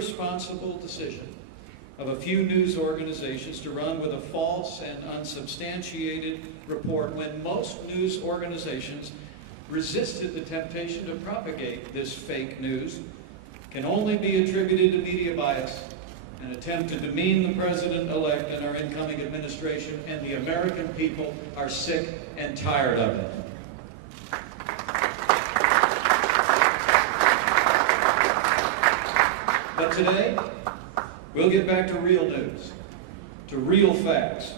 Responsible decision of a few news organizations to run with a false and unsubstantiated report when most news organizations resisted the temptation to propagate this fake news can only be attributed to media bias, an attempt to demean the president-elect and our incoming administration, and the American people are sick and tired of it. But today, we'll get back to real news, to real facts,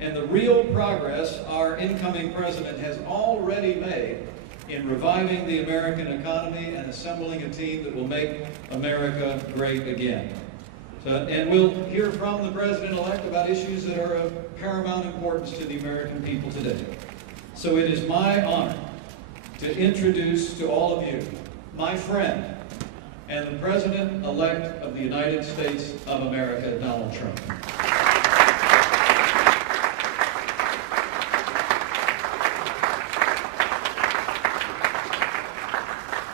and the real progress our incoming president has already made in reviving the American economy and assembling a team that will make America great again. And we'll hear from the president-elect about issues that are of paramount importance to the American people today. So it is my honor to introduce to all of you my friend and the President-elect of the United States of America, Donald Trump.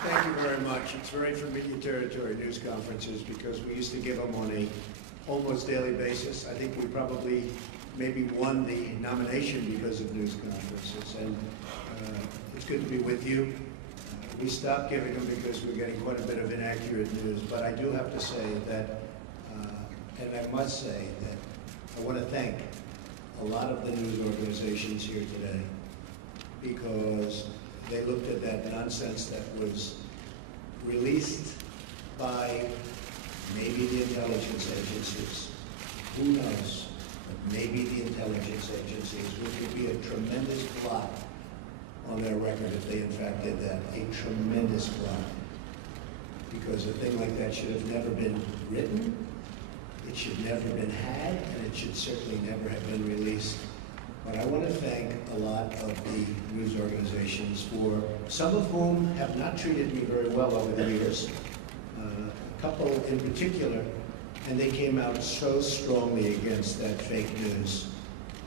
Thank you very much. It's very familiar territory, news conferences, because we used to give them on a almost daily basis. I think we probably maybe won the nomination because of news conferences, and it's good to be with you. We stopped giving them because we're getting quite a bit of inaccurate news, but I do have to say that, and I must say that I want to thank a lot of the news organizations here today, because they looked at that nonsense that was released by maybe the intelligence agencies. Who knows? But maybe the intelligence agencies, which would be a tremendous plot on their record if they in fact did that. A tremendous plot. Because a thing like that should have never been written, it should never have been had, and it should certainly never have been released. But I want to thank a lot of the news organizations, for some of whom have not treated me very well over the years, a couple in particular, and they came out so strongly against that fake news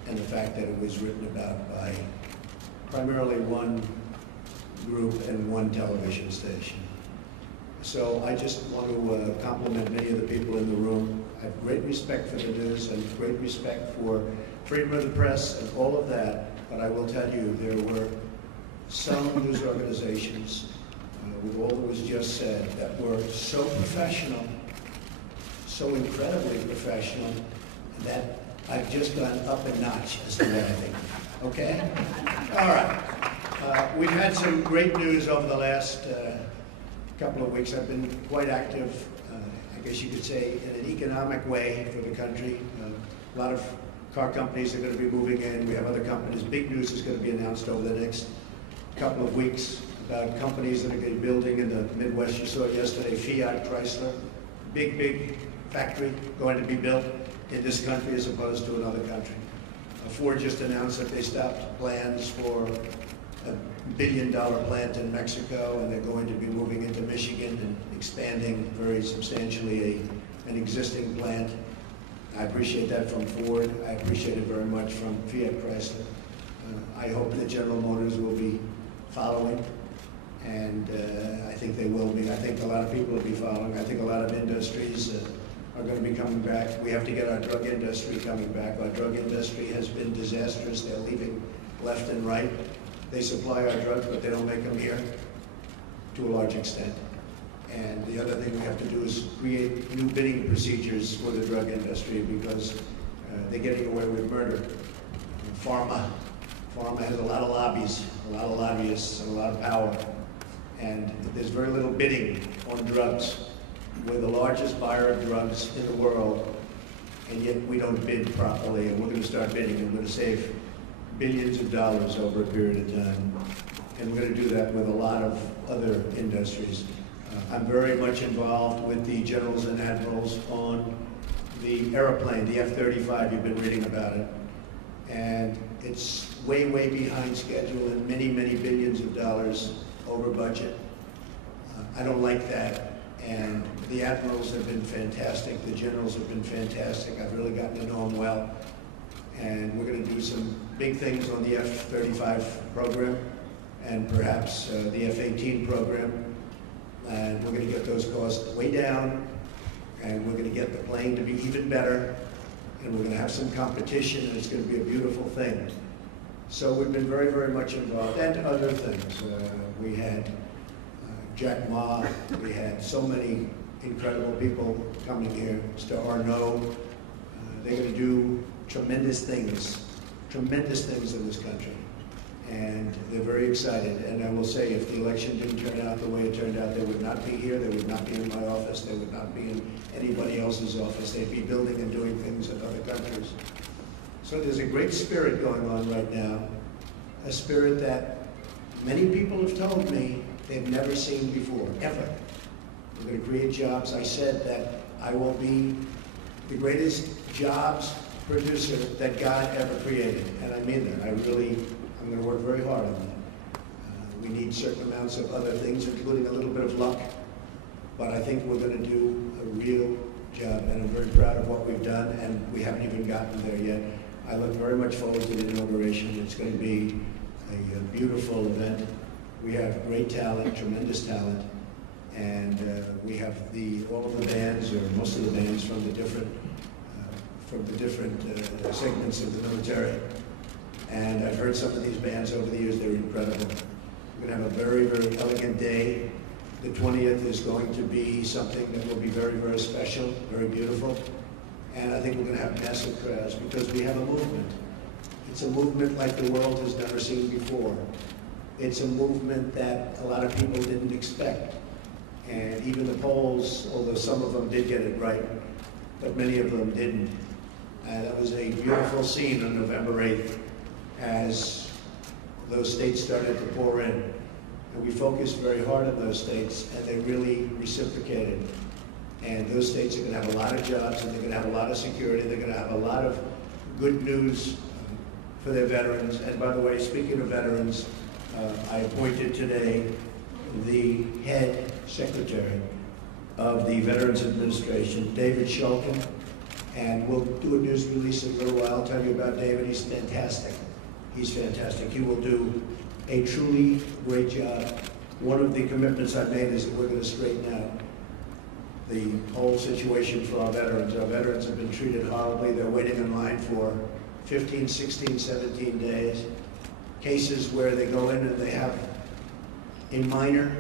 and the fact that it was written about by primarily one group and one television station. So I just want to compliment many of the people in the room. I have great respect for the news and great respect for freedom of the press and all of that, but I will tell you there were some news organizations, with all that was just said, that were so professional, so incredibly professional, that I've just gone up a notch as to what I think. Okay? All right. We've had some great news over the last couple of weeks. I've been quite active, I guess you could say, in an economic way for the country. A lot of car companies are going to be moving in. We have other companies. Big news is going to be announced over the next couple of weeks about companies that are going to be building in the Midwest. You saw it yesterday, Fiat, Chrysler. Big factory going to be built in this country as opposed to another country. Ford just announced that they stopped plans for a $1 billion plant in Mexico, and they're going to be moving into Michigan and expanding very substantially an existing plant. I appreciate that from Ford. I appreciate it very much from Fiat Chrysler. I hope that General Motors will be following, and I think they will be. I think a lot of people will be following. I think a lot of industries are going to be coming back. We have to get our drug industry coming back. Our drug industry has been disastrous. They're leaving left and right. They supply our drugs, but they don't make them here to a large extent. And the other thing we have to do is create new bidding procedures for the drug industry, because they're getting away with murder. Pharma has a lot of lobbies, a lot of lobbyists, and a lot of power. And there's very little bidding on drugs. We're the largest buyer of drugs in the world, and yet we don't bid properly, and we're going to start bidding, and we're going to save billions of dollars over a period of time. And we're going to do that with a lot of other industries. I'm very much involved with the generals and admirals on the airplane, the F-35. You've been reading about it. And it's way behind schedule and many billions of dollars over budget. I don't like that. And the admirals have been fantastic. The generals have been fantastic. I've really gotten to know them well. And we're going to do some big things on the F-35 program and perhaps the F-18 program. And we're going to get those costs way down. And get the playing to be even better, and we're going to have some competition, and it's going to be a beautiful thing. So we've been very, very much involved, and other things. We had Jack Ma, we had so many incredible people coming here. Mr. Arnaud, they're going to do tremendous things in this country. And they're very excited. And I will say, if the election didn't turn out the way it turned out, they would not be here, they would not be in my office, they would not be in anybody else's office. They'd be building and doing things in other countries. So there's a great spirit going on right now, a spirit that many people have told me they've never seen before, ever. We're going to create jobs. I said that I will be the greatest jobs producer that God ever created, and I mean that. I'm going to work very hard on that. We need certain amounts of other things, including a little bit of luck, but I think we're going to do a real job, and I'm very proud of what we've done, and we haven't even gotten there yet. I look very much forward to the inauguration. It's going to be a beautiful event. We have great talent, tremendous talent, and we have all of the bands, or most of the bands, from the different segments of the military. And I've heard some of these bands over the years. They're incredible. We're going to have a very, very elegant day. The 20th is going to be something that will be very, very special, very beautiful. And I think we're going to have massive crowds because we have a movement. It's a movement like the world has never seen before. It's a movement that a lot of people didn't expect. And even the polls, although some of them did get it right, but many of them didn't. And that was a beautiful scene on November 8th as those states started to pour in. And we focused very hard on those states, and they really reciprocated. And those states are going to have a lot of jobs, and they're going to have a lot of security. They're going to have a lot of good news for their veterans. And by the way, speaking of veterans, I appointed today the head secretary of the Veterans Administration, David Shulkin, and we'll do a news release in a little while. I'll tell you about David. He's fantastic. He's fantastic. He will do a truly great job. One of the commitments I've made is that we're going to straighten out the whole situation for our veterans. Our veterans have been treated horribly. They're waiting in line for 15, 16, 17 days. Cases where they go in and they have a minor,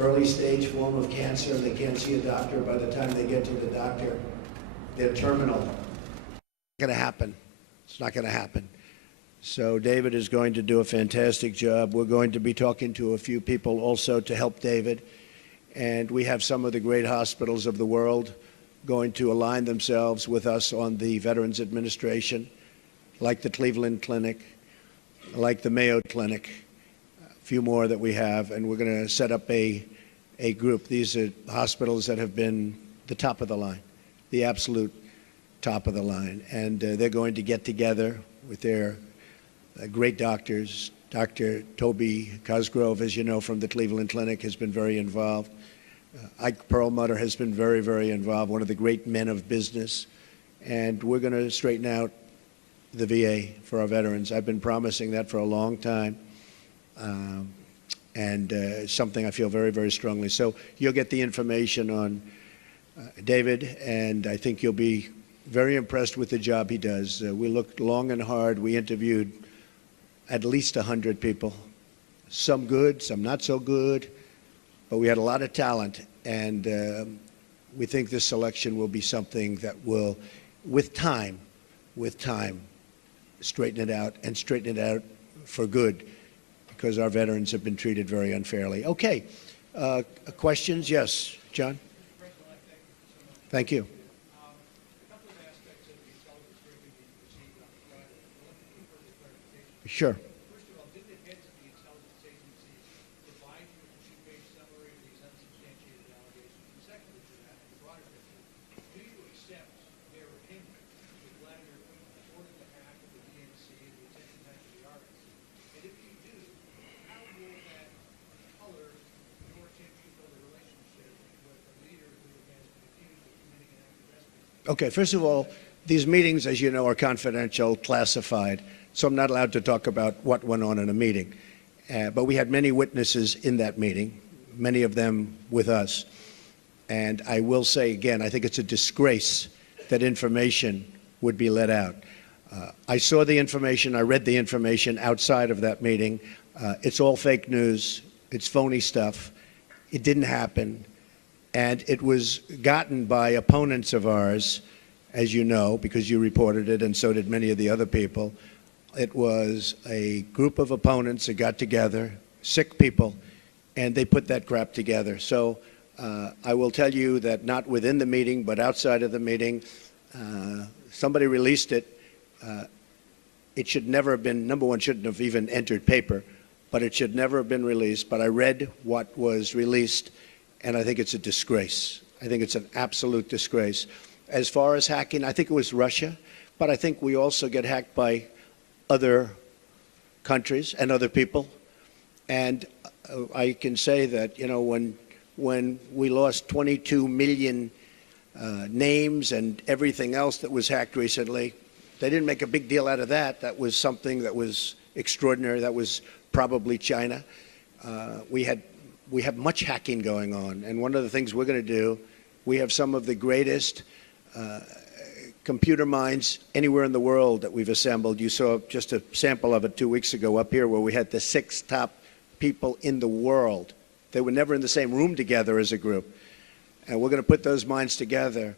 early stage form of cancer and they can't see a doctor. By the time they get to the doctor, they're terminal. It's not going to happen. It's not going to happen. So David is going to do a fantastic job. We're going to be talking to a few people also to help David. And we have some of the great hospitals of the world going to align themselves with us on the Veterans Administration, like the Cleveland Clinic, like the Mayo Clinic, a few more that we have. And we're going to set up a group. These are hospitals that have been the top of the line, the absolute top of the line. And they're going to get together with their great doctors. Dr. Toby Cosgrove, as you know, from the Cleveland Clinic, has been very involved. Ike Perlmutter has been very, very involved, one of the great men of business. And we're going to straighten out the VA for our veterans. I've been promising that for a long time, and something I feel very, very strongly. So you'll get the information on David, and I think you'll be very impressed with the job he does. We looked long and hard. We interviewed at least 100 people, some good, some not so good, but we had a lot of talent, and we think this selection will be something that will, with time, straighten it out, and straighten it out for good, because our veterans have been treated very unfairly. Okay, questions? Yes, John? Thank you. Sure. First of all, did the heads of the intelligence agencies provide you with a two-page summary of these unsubstantiated allegations? And secondly, to that, in the broader picture, do you accept their opinion that Vladimir Putin ordered the hack of the DNC and the attention hack of the RNC? And if you do, how will that color your potential relationship with a leader who has been accused of committing an act of espionage? Okay, first of all, these meetings, as you know, are confidential, classified. So I'm not allowed to talk about what went on in a meeting. But we had many witnesses in that meeting, many of them with us. And I will say again, I think it's a disgrace that information would be let out. I saw the information, I read the information outside of that meeting. It's all fake news, it's phony stuff. It didn't happen. And it was gotten by opponents of ours, as you know, because you reported it, and so did many of the other people. It was a group of opponents that got together, sick people, and they put that crap together. So I will tell you that not within the meeting, but outside of the meeting, somebody released it. It should never have been, number one, shouldn't have even entered paper, but it should never have been released. But I read what was released, and I think it's a disgrace. I think it's an absolute disgrace. As far as hacking, I think it was Russia, but I think we also get hacked by other countries and other people. And I can say that, you know, when we lost 22 million names and everything else that was hacked recently, they didn't make a big deal out of that. That was something that was extraordinary. That was probably China. We have much hacking going on, and one of the things we're going to do, we have some of the greatest computer minds anywhere in the world that we've assembled. You saw just a sample of it 2 weeks ago up here, where we had the 6 top people in the world. They were never in the same room together as a group. And we're going to put those minds together,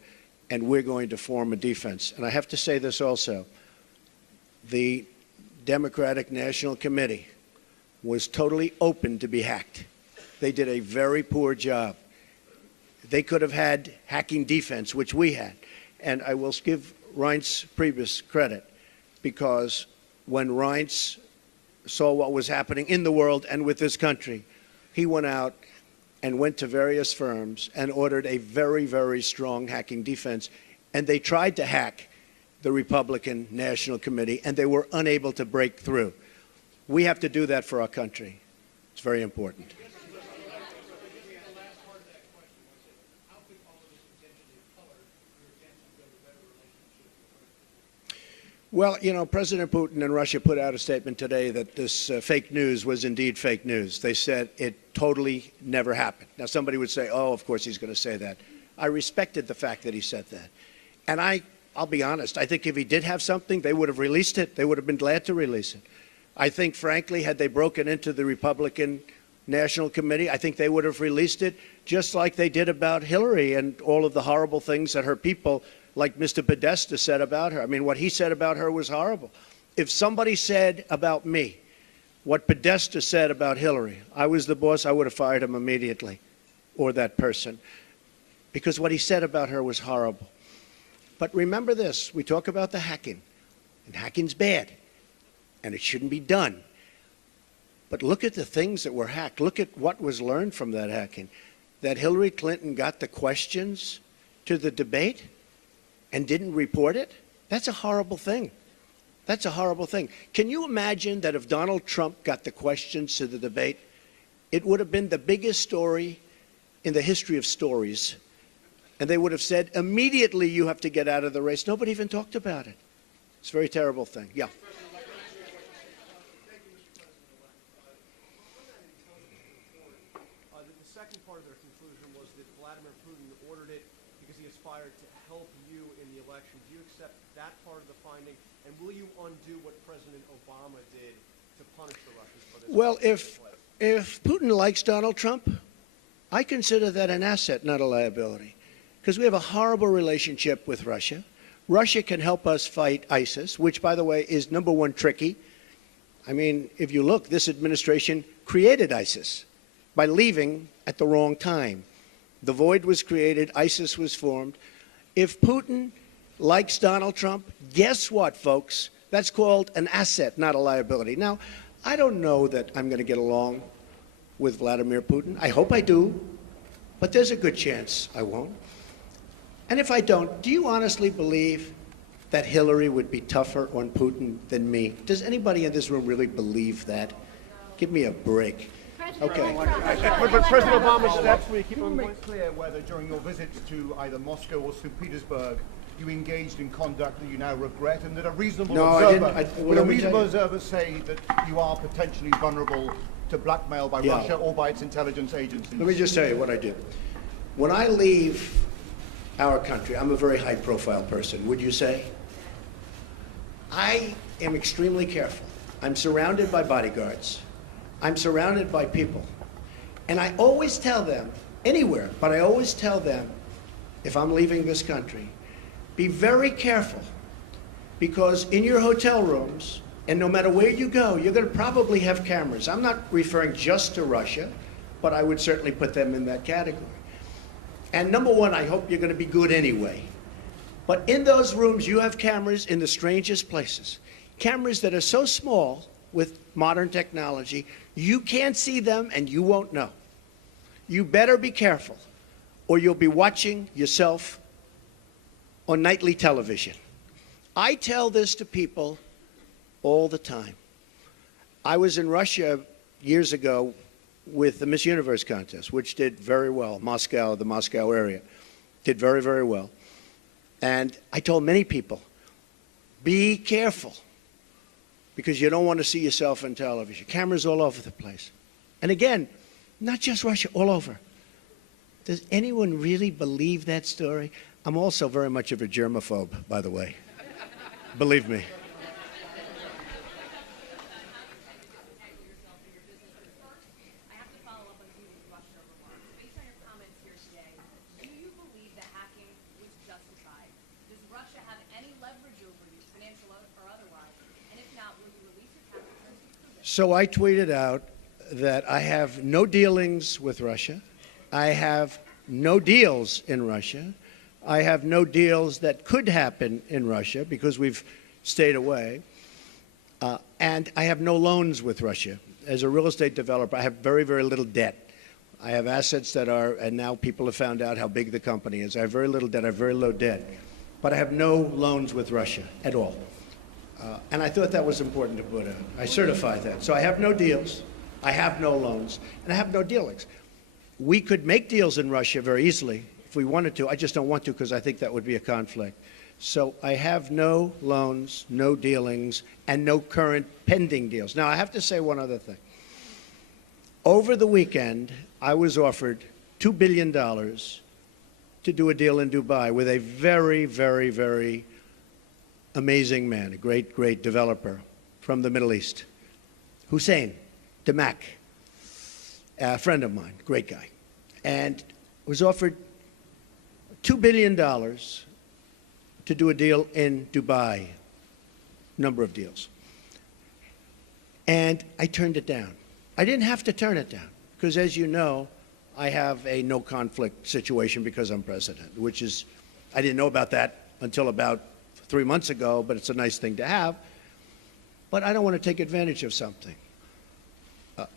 and we're going to form a defense. And I have to say this also. The Democratic National Committee was totally open to be hacked. They did a very poor job. They could have had hacking defense, which we had. And I will give Reince Priebus credit, because when Reince saw what was happening in the world and with this country, he went out and went to various firms and ordered a very, very strong hacking defense. And they tried to hack the Republican National Committee, and they were unable to break through. We have to do that for our country. It's very important. Well, you know, President Putin and Russia put out a statement today that this fake news was indeed fake news. They said it totally never happened. Now, somebody would say, oh, of course he's going to say that. I respected the fact that he said that. And I'll be honest, I think if he did have something, they would have released it. They would have been glad to release it. I think, frankly, had they broken into the Republican National Committee, I think they would have released it, just like they did about Hillary and all of the horrible things that her people, like Mr. Podesta, said about her. I mean, what he said about her was horrible. If somebody said about me what Podesta said about Hillary, I was the boss, I would have fired him immediately, or that person, because what he said about her was horrible. But remember this, we talk about the hacking, and hacking's bad, and it shouldn't be done. But look at the things that were hacked. Look at what was learned from that hacking. That Hillary Clinton got the questions to the debate and didn't report it? That's a horrible thing. That's a horrible thing. Can you imagine that if Donald Trump got the questions to the debate, it would have been the biggest story in the history of stories, and they would have said, immediately you have to get out of the race. Nobody even talked about it. It's a very terrible thing. Yeah. The second part of their conclusion was that Vladimir Putin ordered it because he aspired to help you in the election. Do you accept that part of the finding? And will you undo what President Obama did to punish the Russians for this? Well, if Putin likes Donald Trump, I consider that an asset, not a liability, because we have a horrible relationship with Russia. Russia can help us fight ISIS, which, by the way, is number one tricky. I mean, if you look, this administration created ISIS by leaving at the wrong time. The void was created, ISIS was formed. If Putin likes Donald Trump, guess what, folks? That's called an asset, not a liability. Now, I don't know that I'm going to get along with Vladimir Putin. I hope I do, but there's a good chance I won't. And if I don't, do you honestly believe that Hillary would be tougher on Putin than me? Does anybody in this room really believe that? Give me a break. Okay. But President Obama's steps, will you keep Can you on make clear whether during your visits to either Moscow or St. Petersburg you engaged in conduct that you now regret, and that a reasonable would a reasonable observer say that you are potentially vulnerable to blackmail by Russia or by its intelligence agencies? Let me just tell you what I did. When I leave our country, I'm a very high-profile person, would you say? I am extremely careful. I'm surrounded by bodyguards. I'm surrounded by people. And I always tell them, anywhere, but I always tell them, if I'm leaving this country, be very careful, because in your hotel rooms, and no matter where you go, you're going to probably have cameras. I'm not referring just to Russia, but I would certainly put them in that category. And number one, I hope you're going to be good anyway. But in those rooms, you have cameras in the strangest places. Cameras that are so small with modern technology, you can't see them and you won't know. You better be careful, or you'll be watching yourself on nightly television. I tell this to people all the time. I was in Russia years ago with the Miss Universe contest, which did very well. Moscow, the Moscow area, did very, very well. And I told many people, be careful, because you don't want to see yourself on television. Cameras all over the place. And again, not just Russia, all over. Does anyone really believe that story? I'm also very much of a germaphobe, by the way. Believe me. So I tweeted out that I have no dealings with Russia. I have no deals in Russia. I have no deals that could happen in Russia because we've stayed away. And I have no loans with Russia. As a real estate developer, I have very, very little debt. I have assets that are, and now people have found out how big the company is. I have very little debt. I have very low debt. But I have no loans with Russia at all. And I thought that was important to put out. I certified that. So I have no deals, I have no loans, and I have no dealings. We could make deals in Russia very easily if we wanted to. I just don't want to because I think that would be a conflict. So I have no loans, no dealings, and no current pending deals. Now, I have to say one other thing. Over the weekend, I was offered $2 billion to do a deal in Dubai with a very, very, very amazing man, a great, great developer from the Middle East, Hussein Damak, a friend of mine, great guy, and was offered $2 billion to do a deal in Dubai, number of deals. And I turned it down. I didn't have to turn it down, because as you know, I have a no conflict situation because I'm president, which is, I didn't know about that until about 3 months ago, but it's a nice thing to have. But I don't want to take advantage of something.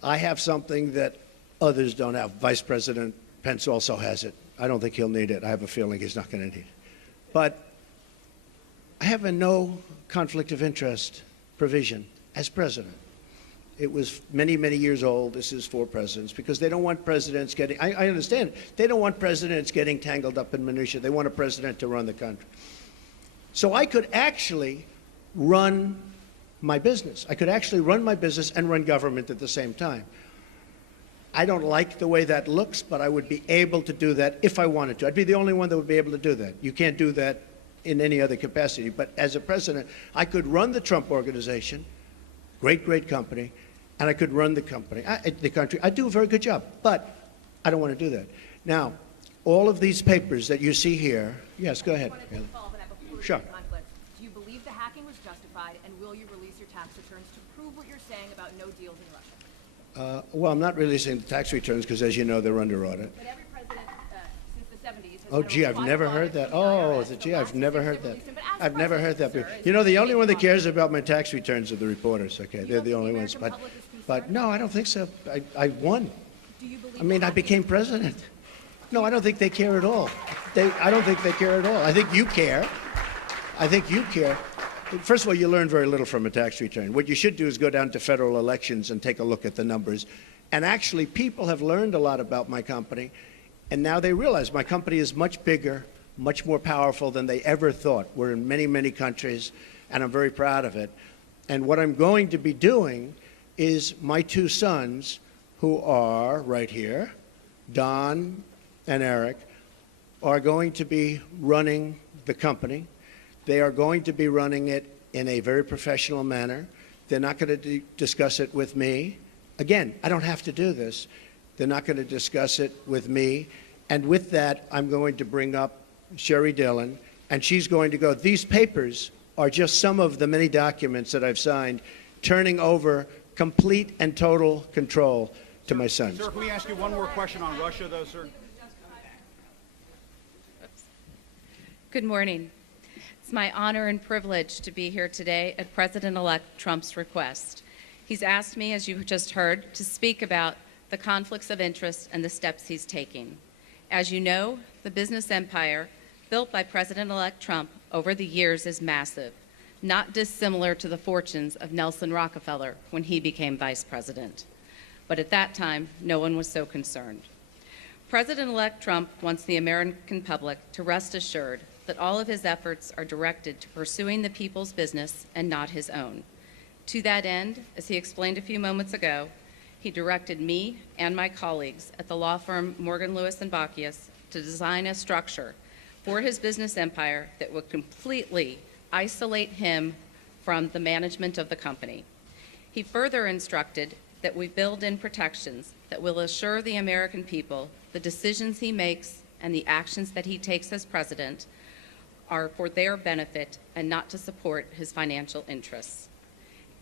I have something that others don't have. Vice President Pence also has it. I don't think he'll need it. I have a feeling he's not going to need it. But I have a no conflict of interest provision as president. It was many, many years old. This is for presidents, because they don't want presidents getting, I understand, they don't want presidents getting tangled up in minutiae. They want a president to run the country. So I could actually run my business. I could actually run my business and run government at the same time. I don't like the way that looks, but I would be able to do that if I wanted to. I'd be the only one that would be able to do that. You can't do that in any other capacity. But as a president, I could run the Trump Organization, great, great company, and I could run the company, the country. I do a very good job, but I don't want to do that. Now, all of these papers that you see here, yes, go ahead. Sure. Conflict. Do you believe the hacking was justified, and will you release your tax returns to prove what you're saying about no deals in Russia? Well, I'm not releasing the tax returns because, as you know, they're under audit. But every president since the 70s has Oh, gee, I've never heard that. Oh, gee, I've never heard that. I've never heard that before. You know, the only one that cares about my tax returns are the reporters, okay? They're the only ones. But no, I don't think so. I won. Do you believe I mean, I became president. No, I don't think they care at all. I don't think they care at all. I think you care. I think you care. First of all, you learn very little from a tax return. What you should do is go down to federal elections and take a look at the numbers. And actually, people have learned a lot about my company, and now they realize my company is much bigger, much more powerful than they ever thought. We're in many, many countries, and I'm very proud of it. And what I'm going to be doing is my two sons, who are right here, Don and Eric, are going to be running the company. They are going to be running it in a very professional manner. They're not going to discuss it with me. Again, I don't have to do this. They're not going to discuss it with me. And with that, I'm going to bring up Sherry Dillon, and she's going to go, these papers are just some of the many documents that I've signed, turning over complete and total control to my sons. Sir, can we ask you one more question on Russia, though, sir? Good morning. It's my honor and privilege to be here today at President-elect Trump's request. He's asked me, as you just heard, to speak about the conflicts of interest and the steps he's taking. As you know, the business empire built by President-elect Trump over the years is massive, not dissimilar to the fortunes of Nelson Rockefeller when he became vice president. But at that time, no one was so concerned. President-elect Trump wants the American public to rest assured that all of his efforts are directed to pursuing the people's business and not his own. To that end, as he explained a few moments ago, he directed me and my colleagues at the law firm Morgan, Lewis & Bockius to design a structure for his business empire that would completely isolate him from the management of the company. He further instructed that we build in protections that will assure the American people the decisions he makes and the actions that he takes as president are for their benefit and not to support his financial interests.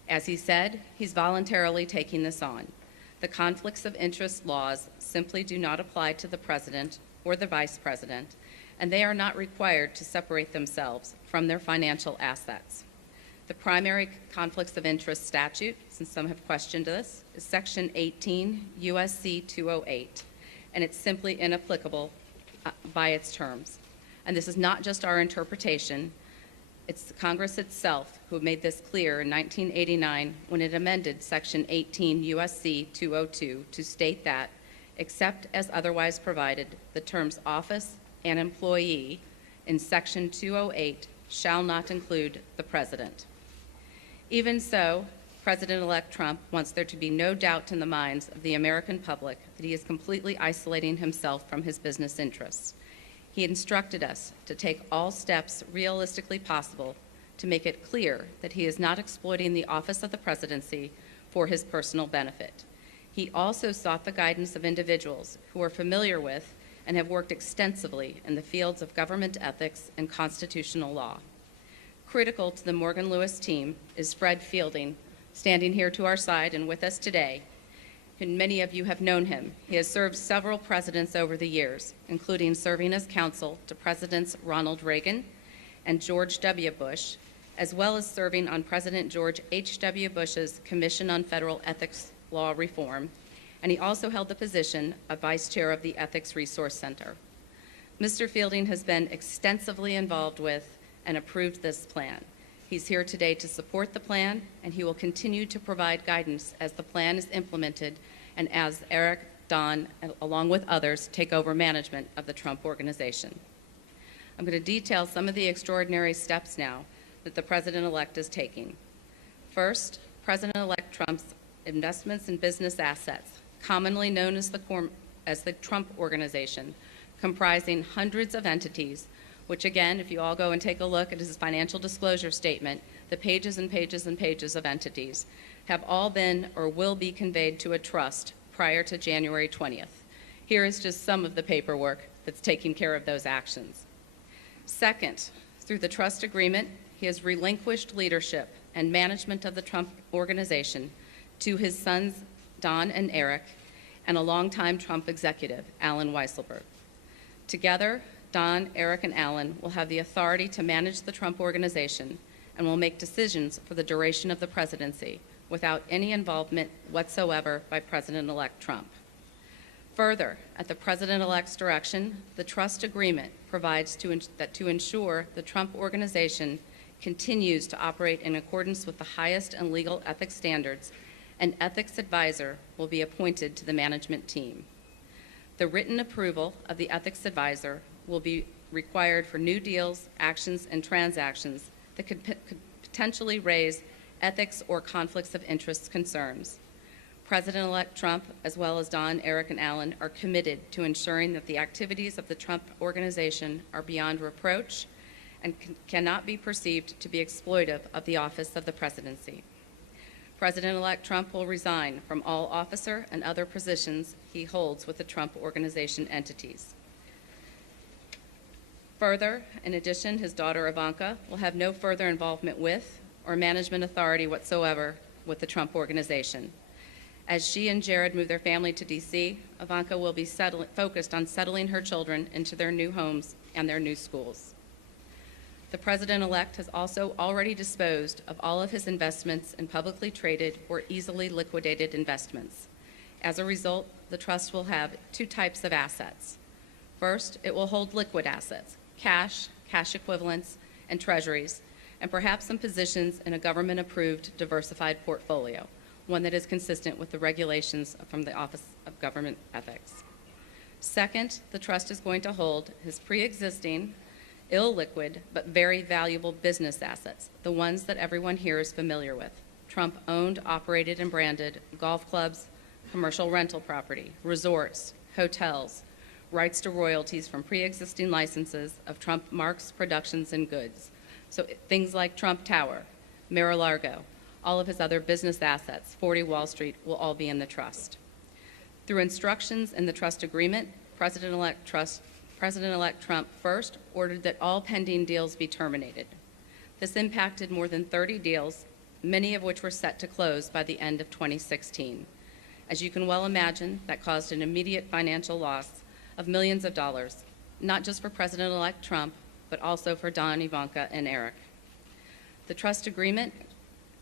As he said, he's voluntarily taking this on. The conflicts of interest laws simply do not apply to the president or the vice president, and they are not required to separate themselves from their financial assets. The primary conflicts of interest statute, since some have questioned this, is Section 18 U.S.C. 208, and it's simply inapplicable by its terms. And this is not just our interpretation. It's Congress itself who made this clear in 1989 when it amended Section 18 U.S.C. 202 to state that, except as otherwise provided, the terms office and employee in Section 208 shall not include the president. Even so, President-elect Trump wants there to be no doubt in the minds of the American public that he is completely isolating himself from his business interests. He instructed us to take all steps realistically possible to make it clear that he is not exploiting the office of the presidency for his personal benefit. He also sought the guidance of individuals who are familiar with and have worked extensively in the fields of government ethics and constitutional law. Critical to the Morgan Lewis team is Fred Fielding, standing here to our side and with us today. And many of you have known him. He has served several presidents over the years, including serving as counsel to Presidents Ronald Reagan and George W. Bush, as well as serving on President George H.W. Bush's Commission on Federal Ethics Law Reform, and he also held the position of Vice Chair of the Ethics Resource Center. Mr. Fielding has been extensively involved with and approved this plan. He's here today to support the plan, and he will continue to provide guidance as the plan is implemented and as Eric, Don, along with others, take over management of the Trump Organization. I'm going to detail some of the extraordinary steps now that the President-elect is taking. First, President-elect Trump's investments in business assets, commonly known as the Trump Organization, comprising hundreds of entities, which again, if you all go and take a look at his financial disclosure statement, the pages and pages and pages of entities have all been or will be conveyed to a trust prior to January 20th. Here is just some of the paperwork that's taking care of those actions. Second, through the trust agreement, he has relinquished leadership and management of the Trump Organization to his sons, Don and Eric, and a longtime Trump executive, Alan Weisselberg. Together, Don, Eric, and Alan will have the authority to manage the Trump Organization and will make decisions for the duration of the presidency without any involvement whatsoever by President-elect Trump. Further, at the President-elect's direction, the trust agreement provides to ensure the Trump Organization continues to operate in accordance with the highest and legal ethics standards, an ethics advisor will be appointed to the management team. The written approval of the ethics advisor will be required for new deals, actions, and transactions that could potentially raise ethics or conflicts of interest concerns. President-elect Trump, as well as Don, Eric, and Alan, are committed to ensuring that the activities of the Trump Organization are beyond reproach and cannot be perceived to be exploitive of the office of the presidency. President-elect Trump will resign from all officer and other positions he holds with the Trump Organization entities. Further, in addition, his daughter Ivanka will have no further involvement with or management authority whatsoever with the Trump Organization. As she and Jared move their family to D.C., Ivanka will be focused on settling her children into their new homes and their new schools. The President-elect has also already disposed of all of his investments in publicly traded or easily liquidated investments. As a result, the trust will have two types of assets. First, it will hold liquid assets, cash, cash equivalents, and treasuries, and perhaps some positions in a government-approved diversified portfolio, one that is consistent with the regulations from the Office of Government Ethics. Second, the trust is going to hold his pre-existing, illiquid, but very valuable business assets, the ones that everyone here is familiar with: Trump-owned, operated, and branded golf clubs, commercial rental property, resorts, hotels, rights to royalties from pre-existing licenses of Trump marks, productions, and goods. So things like Trump Tower, Mar-a-Lago, all of his other business assets, 40 Wall Street, will all be in the trust. Through instructions in the trust agreement, President-elect Trump first ordered that all pending deals be terminated. This impacted more than 30 deals, many of which were set to close by the end of 2016. As you can well imagine, that caused an immediate financial loss of millions of dollars, not just for President-elect Trump, but also for Don, Ivanka, and Eric. The trust agreement,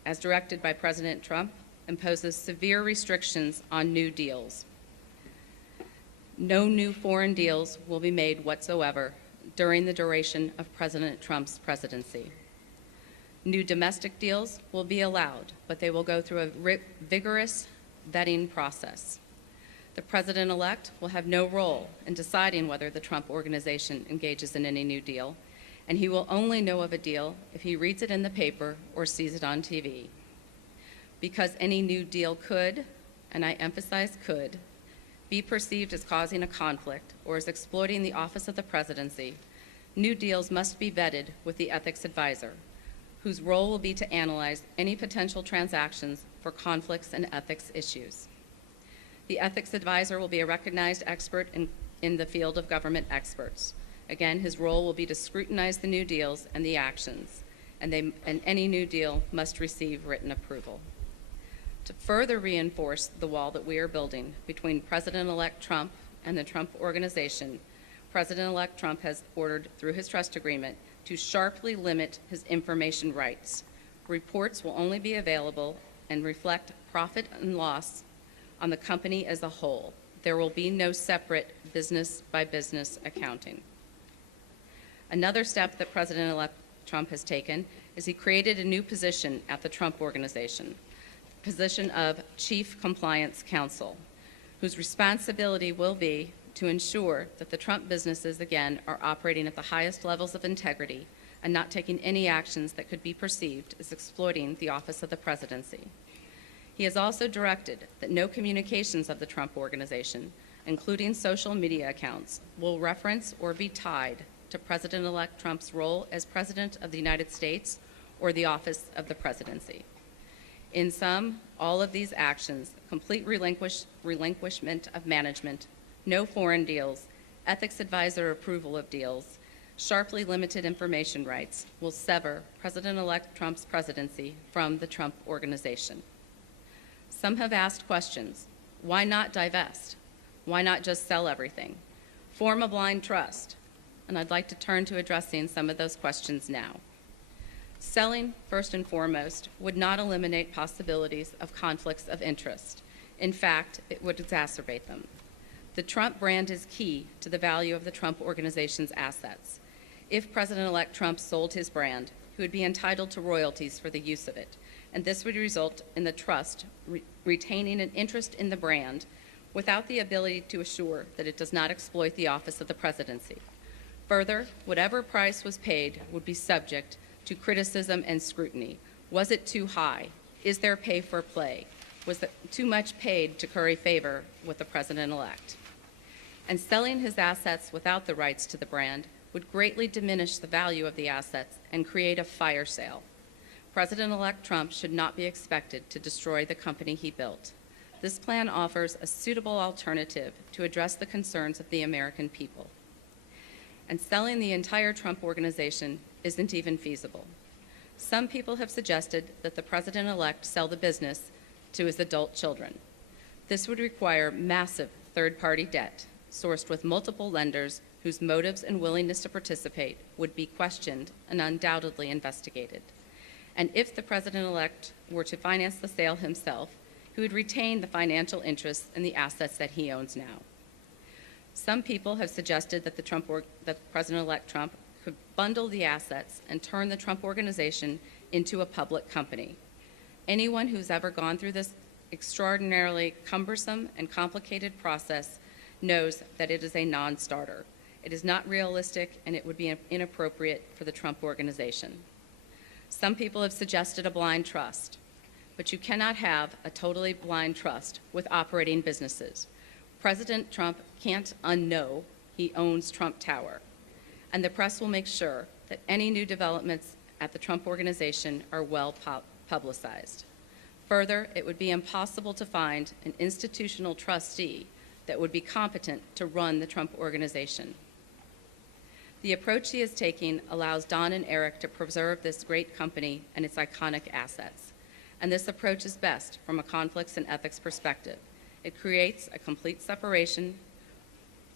as directed by President Trump, imposes severe restrictions on new deals. No new foreign deals will be made whatsoever during the duration of President Trump's presidency. New domestic deals will be allowed, but they will go through a vigorous vetting process. The President-elect will have no role in deciding whether the Trump Organization engages in any new deal, and he will only know of a deal if he reads it in the paper or sees it on TV. Because any new deal could, and I emphasize could, be perceived as causing a conflict or as exploiting the office of the presidency, new deals must be vetted with the ethics advisor, whose role will be to analyze any potential transactions for conflicts and ethics issues. The ethics advisor will be a recognized expert in the field of government experts. Again, his role will be to scrutinize the new deals and the actions, and any new deal must receive written approval. To further reinforce the wall that we are building between President-elect Trump and the Trump Organization, President-elect Trump has ordered, through his trust agreement, to sharply limit his information rights. Reports will only be available and reflect profit and loss on the company as a whole. There will be no separate business-by-business accounting. Another step that President-elect Trump has taken is he created a new position at the Trump Organization, the position of Chief Compliance Counsel, whose responsibility will be to ensure that the Trump businesses, again, are operating at the highest levels of integrity and not taking any actions that could be perceived as exploiting the office of the presidency. He has also directed that no communications of the Trump Organization, including social media accounts, will reference or be tied to President-elect Trump's role as President of the United States or the office of the presidency. In sum, all of these actions, complete relinquishment of management, no foreign deals, ethics advisor approval of deals, sharply limited information rights, will sever President-elect Trump's presidency from the Trump Organization. Some have asked questions. Why not divest? Why not just sell everything? Form a blind trust? And I'd like to turn to addressing some of those questions now. Selling, first and foremost, would not eliminate possibilities of conflicts of interest. In fact, it would exacerbate them. The Trump brand is key to the value of the Trump Organization's assets. If President-elect Trump sold his brand, he would be entitled to royalties for the use of it, and this would result in the trust retaining an interest in the brand without the ability to assure that it does not exploit the office of the presidency. Further, whatever price was paid would be subject to criticism and scrutiny. Was it too high? Is there pay for play? was too much paid to curry favor with the president-elect. And selling his assets without the rights to the brand would greatly diminish the value of the assets and create a fire sale. President-elect Trump should not be expected to destroy the company he built. This plan offers a suitable alternative to address the concerns of the American people. And selling the entire Trump organization isn't even feasible. Some people have suggested that the president-elect sell the business to his adult children. This would require massive third-party debt, sourced with multiple lenders whose motives and willingness to participate would be questioned and undoubtedly investigated. And if the president-elect were to finance the sale himself, he would retain the financial interests in the assets that he owns now. Some people have suggested that that President-elect Trump could bundle the assets and turn the Trump organization into a public company. Anyone who's ever gone through this extraordinarily cumbersome and complicated process knows that it is a non-starter. It is not realistic, and it would be inappropriate for the Trump organization. Some people have suggested a blind trust, but you cannot have a totally blind trust with operating businesses. President Trump can't unknow he owns Trump Tower, and the press will make sure that any new developments at the Trump organization are well publicized. Further, it would be impossible to find an institutional trustee that would be competent to run the Trump organization. The approach he is taking allows Don and Eric to preserve this great company and its iconic assets. And this approach is best from a conflicts and ethics perspective. It creates a complete separation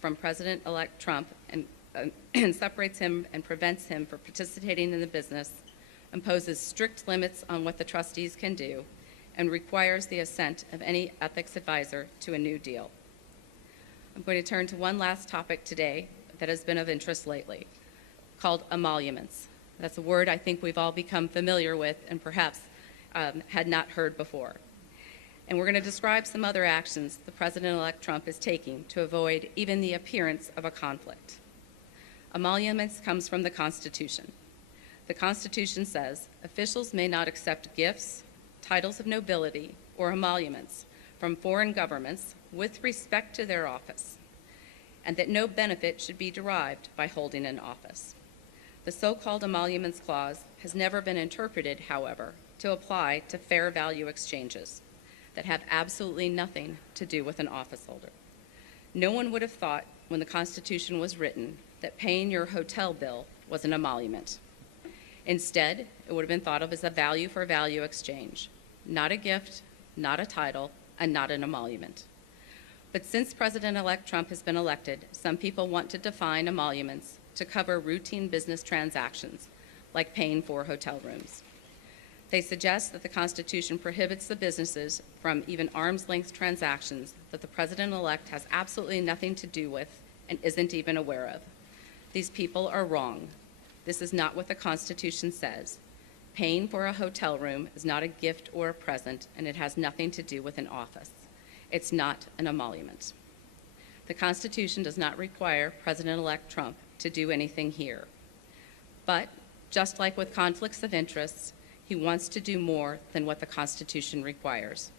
from President-elect Trump and separates him and prevents him from participating in the business, imposes strict limits on what the trustees can do, and requires the assent of any ethics advisor to a new deal. I'm going to turn to one last topic today that has been of interest lately, called emoluments. That's a word I think we've all become familiar with and perhaps had not heard before. And we're going to describe some other actions the President-elect Trump is taking to avoid even the appearance of a conflict. Emoluments comes from the Constitution. The Constitution says officials may not accept gifts, titles of nobility, or emoluments from foreign governments with respect to their office, and that no benefit should be derived by holding an office. The so-called emoluments clause has never been interpreted, however, to apply to fair value exchanges that have absolutely nothing to do with an office holder. No one would have thought when the Constitution was written that paying your hotel bill was an emolument. Instead, it would have been thought of as a value for value exchange, not a gift, not a title, and not an emolument. But since President-elect Trump has been elected, some people want to define emoluments to cover routine business transactions, like paying for hotel rooms. They suggest that the Constitution prohibits the businesses from even arm's-length transactions that the President-elect has absolutely nothing to do with and isn't even aware of. These people are wrong. This is not what the Constitution says. Paying for a hotel room is not a gift or a present, and it has nothing to do with an office. It's not an emolument. The Constitution does not require President-elect Trump to do anything here. But just like with conflicts of interest, he wants to do more than what the Constitution requires.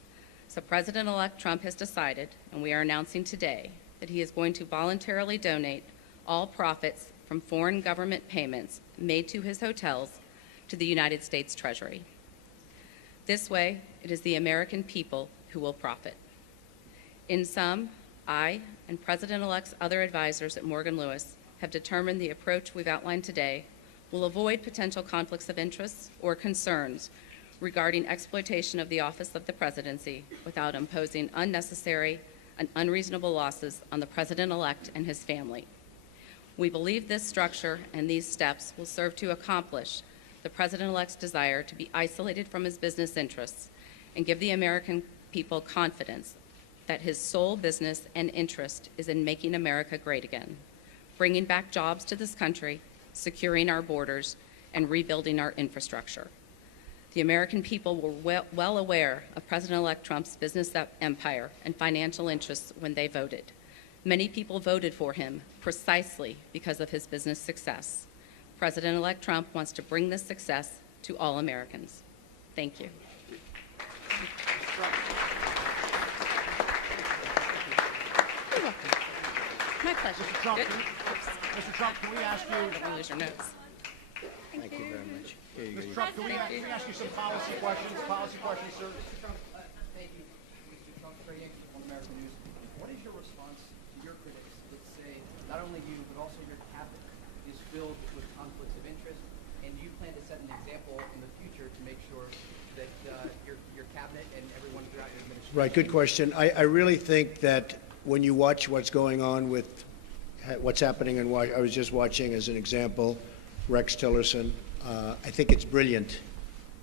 So President-elect Trump has decided, and we are announcing today, that he is going to voluntarily donate all profits from foreign government payments made to his hotels to the United States Treasury. This way, it is the American people who will profit. In sum, I and President-elect's other advisors at Morgan Lewis have determined the approach we've outlined today will avoid potential conflicts of interest or concerns regarding exploitation of the office of the presidency without imposing unnecessary and unreasonable losses on the president-elect and his family. We believe this structure and these steps will serve to accomplish the president-elect's desire to be isolated from his business interests and give the American people confidence that his sole business and interest is in making America great again, bringing back jobs to this country, securing our borders, and rebuilding our infrastructure. The American people were well aware of President-elect Trump's business empire and financial interests when they voted. Many people voted for him precisely because of his business success. President-elect Trump wants to bring this success to all Americans. Thank you. My pleasure. Mr. Trump, Good. Mr. Trump, can we ask you? Don't lose your notes. Thank you very much. Here you go. Mr. Trump, can we ask you some policy questions? Policy questions, sir. Thank you, Mr. Trump, Trey Yankee from American News. What is your response to your critics that say not only you, but also your cabinet is filled with conflicts of interest, and you plan to set an example in the future to make sure that your cabinet and everyone throughout your administration... Right, good question. I really think that when you watch what's going on with what's happening in Washington, I was just watching, as an example, Rex Tillerson. I think it's brilliant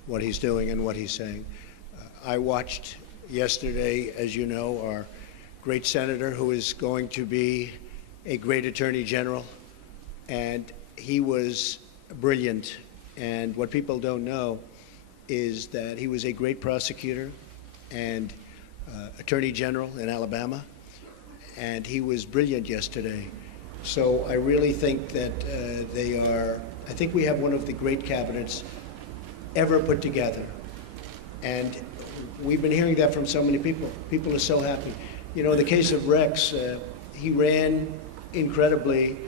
what he's doing and what he's saying. I watched yesterday, as you know, our great senator who is going to be a great attorney general, and he was brilliant. And what people don't know is that he was a great prosecutor and attorney general in Alabama, and he was brilliant yesterday. So I really think that I think we have one of the great cabinets ever put together. And we've been hearing that from so many people. People are so happy. You know, in the case of Rex, he ran incredibly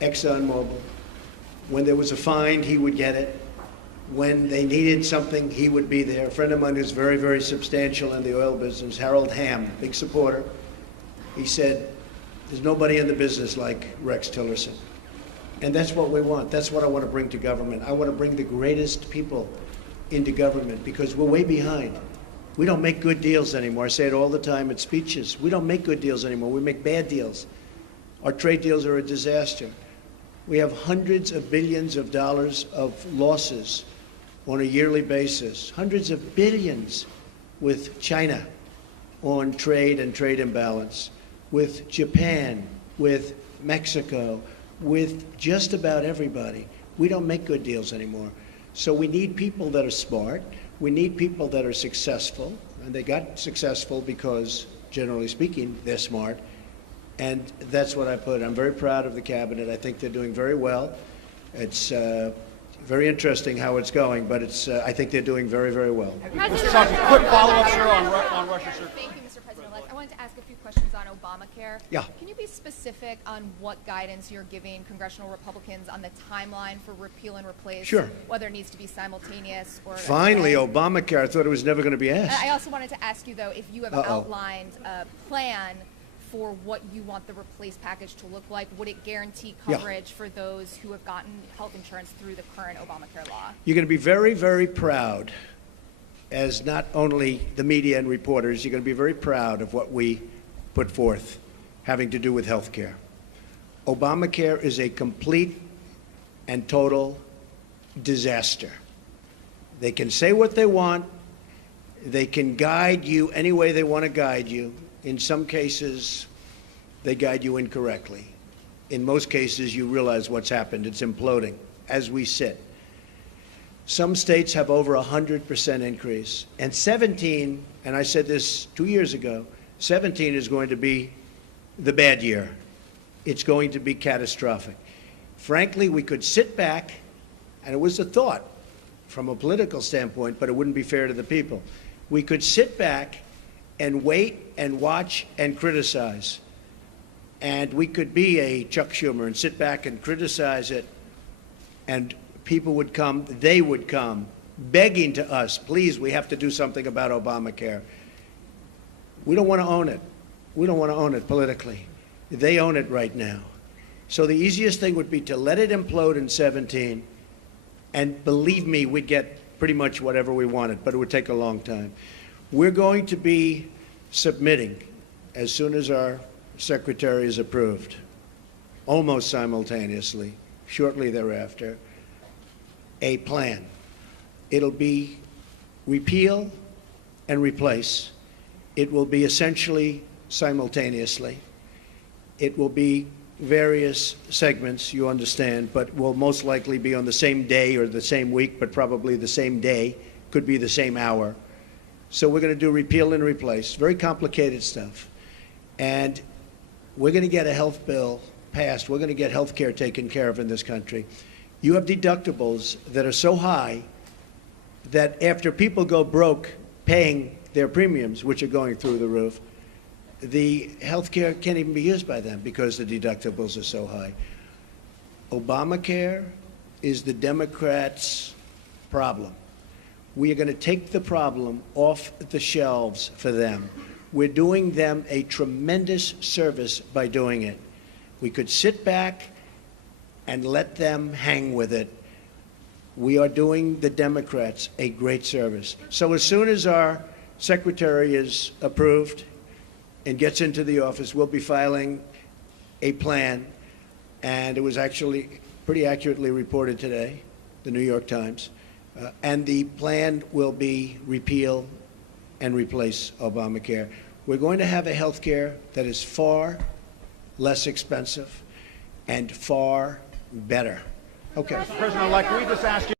ExxonMobil. When there was a find, he would get it. When they needed something, he would be there. A friend of mine who's very, very substantial in the oil business, Harold Hamm, big supporter, he said, there's nobody in the business like Rex Tillerson. And that's what we want. That's what I want to bring to government. I want to bring the greatest people into government because we're way behind. We don't make good deals anymore. I say it all the time at speeches. We don't make good deals anymore. We make bad deals. Our trade deals are a disaster. We have hundreds of billions of dollars of losses on a yearly basis, hundreds of billions with China on trade and trade imbalance, with Japan, with Mexico, with just about everybody. We don't make good deals anymore. So we need people that are smart. We need people that are successful. And they got successful because, generally speaking, they're smart. And that's what I put. I'm very proud of the cabinet. I think they're doing very well. It's very interesting how it's going, but I think they're doing very, very well. Mr. Trump, quick follow-up, sir, on Russia, sir. Thank you, Mr. President-elect. I wanted to ask a few questions on Obamacare. Yeah. Can you be specific on what guidance you're giving congressional Republicans on the timeline for repeal and replace? Sure. Whether it needs to be simultaneous or... Finally, Obamacare. I thought it was never going to be asked. I also wanted to ask you, though, if you have outlined a plan for what you want the replace package to look like. Would it guarantee coverage for those who have gotten health insurance through the current Obamacare law? You're going to be very, very proud, as not only the media and reporters, you're going to be very proud of what we put forth having to do with health care. Obamacare is a complete and total disaster. They can say what they want. They can guide you any way they want to guide you. In some cases, they guide you incorrectly. In most cases, you realize what's happened. It's imploding as we sit. Some states have over 100% increase. And 17, and I said this 2 years ago, 17 is going to be the bad year. It's going to be catastrophic. Frankly, we could sit back, and it was a thought from a political standpoint, but it wouldn't be fair to the people. We could sit back and wait and watch and criticize. And we could be a Chuck Schumer and sit back and criticize it, and people would come, they would come, begging to us, please, we have to do something about Obamacare. We don't want to own it. We don't want to own it politically. They own it right now. So the easiest thing would be to let it implode in 17, and believe me, we'd get pretty much whatever we wanted, but it would take a long time. We're going to be submitting, as soon as our secretary is approved, almost simultaneously, shortly thereafter, a plan. It'll be repeal and replace. It will be essentially simultaneously. It will be various segments, you understand, but will most likely be on the same day or the same week, but probably the same day, could be the same hour. So we're going to do repeal and replace, very complicated stuff. And we're going to get a health bill passed. We're going to get health care taken care of in this country. You have deductibles that are so high that after people go broke paying their premiums, which are going through the roof, the health care can't even be used by them because the deductibles are so high. Obamacare is the Democrats' problem. We are going to take the problem off the shelves for them. We're doing them a tremendous service by doing it. We could sit back and let them hang with it. We are doing the Democrats a great service. So as soon as our secretary is approved and gets into the office, we'll be filing a plan. And it was actually pretty accurately reported today, the New York Times. And the plan will be repeal and replace Obamacare. We're going to have a health care that is far less expensive and far better. Okay. President-elect, we just ask you